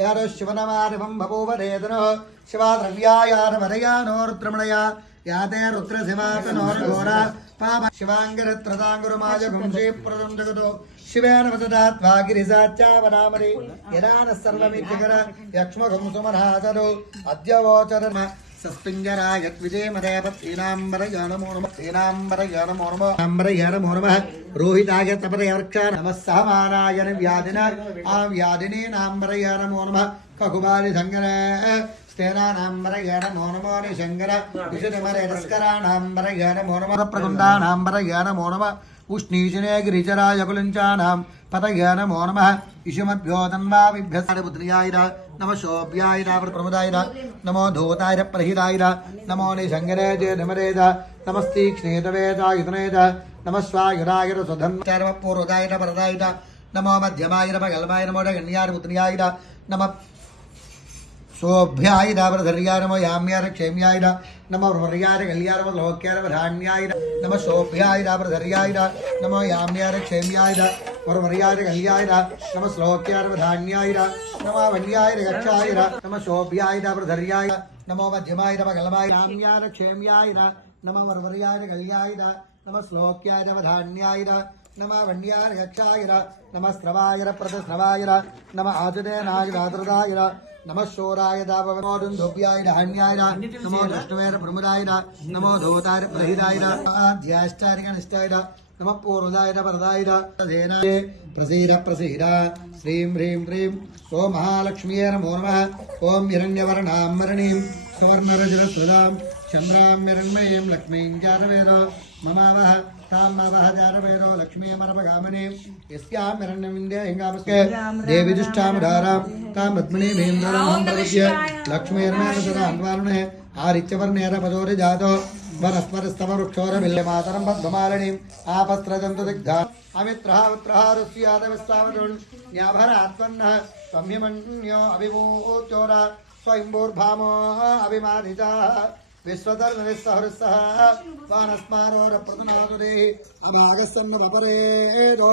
यारो शिवनमारिमं बभूवरेदनो शिवाद्रव्यायारमरयानो रुद्रमणया याते रुद्रशिवातनोर्घोरा पाप शिवाङ्गरत्रदाङ्गुरुमाय गुंशे प्रदं जगतो शिवेन वसदात्वा गिरिसाच्चावनामरि यदानः सर्वमित्यकर यक्ष्मघं सुमनहासदो अद्य वोचरम सस्पिञ्जराय विजयमदेवतीनाम्बरय नमो नमः तीनाम्बरय नमो नमः रोहिताय तपदय वृक्षा नमः सहमानाय व्याधिन व्याधिने नाम्बरय नमो नमः ककुबालि संगने स्तेनाम्बरय नमो नमो निशङ्कर विशुनिमरेतस्कराणाम्बरय नमो नमः प्रकुण्डानाम्बरय नमो नमः उष्णीशने गिरिचराय कुलिञ्चानां पतय नमो नमः इषुमभ्यो तन्वाविभ्यस्पुत्र्याय नमः शोभ्याय प्रमुदाय नमो धूताय प्रहिताय नमो निशङ्गरे जयधमरेद नमस्तीक्ष्णेतवेदायुधनेद नमः स्वायुराय सुधन्पूर्वदाय वरदाय नमो मध्यमाय मगल्माय नमो गण्याय पुत्र्याय नमः शोभ्याय वरधर्याय नमो याम्याय क्षेम्याय नमो वर्याय कल्याय नमो लोक्याय धान्याय नमः शोभ्याय वरधर्याय नमो याम्याय क्षेम्याय वर्याय कल्याय नमः श्लोक्याय धान्याय नमो वन्याय रक्षाय नमः शोभ्याय वरधर्याय नमो मध्यमाय मगल्माय याम्याय क्षेम्याय नमो वर्याय कल्याय नमः श्लोक्याय धान्याय नमः वन्याय रक्षाय नमः स्रवाय प्रतस्रवाय नमः आजदेनाय रात्रदाय नमः शोराय दावनोदुभ्याय धान्याय नमो विष्णुवेर प्रमुदाय नमो धूताय प्रहिताय ध्याश्चारिकनिष्ठाय नमः पूर्वदाय वरदाय प्रसीद प्रसीद श्रीं ह्रीं क्रीं ॐ महालक्ष्म्यै नमो नमः ॐ हिरण्यवर्णाम्बरणीं सुवर्णरजतसुधां चन्द्रां हिरण्मयीं लक्ष्मीं जातवेद ममावह तामवह जातवेदो लक्ष्मीमर्पगामिनीं यस्यां हिरण्यविन्द्ये हिङ्गामस्के देवी दुष्टामधारां तां पद्मिनीं हेन्द्रां प्रविश्य लक्ष्मीर्मेणसदान्वारुणे आरित्यवर्णेरपदोरि जातो वनस्पतिस्तव वृक्षोरबिल्यमातरं पद्ममालिनीम् आपस्त्रजन्तु दिग्धा अमित्रः उत्त्रः ऋष्यादविस्तावरुण्याभरात्मन्नः संयमन्यो अभिभूत्योर स्वयंभूर्भामो अभिमानिताः विश्वधर्मविस्सहृत्सः वानस्मारोरप्रतनादुरे अभागस्सन्नपरेदो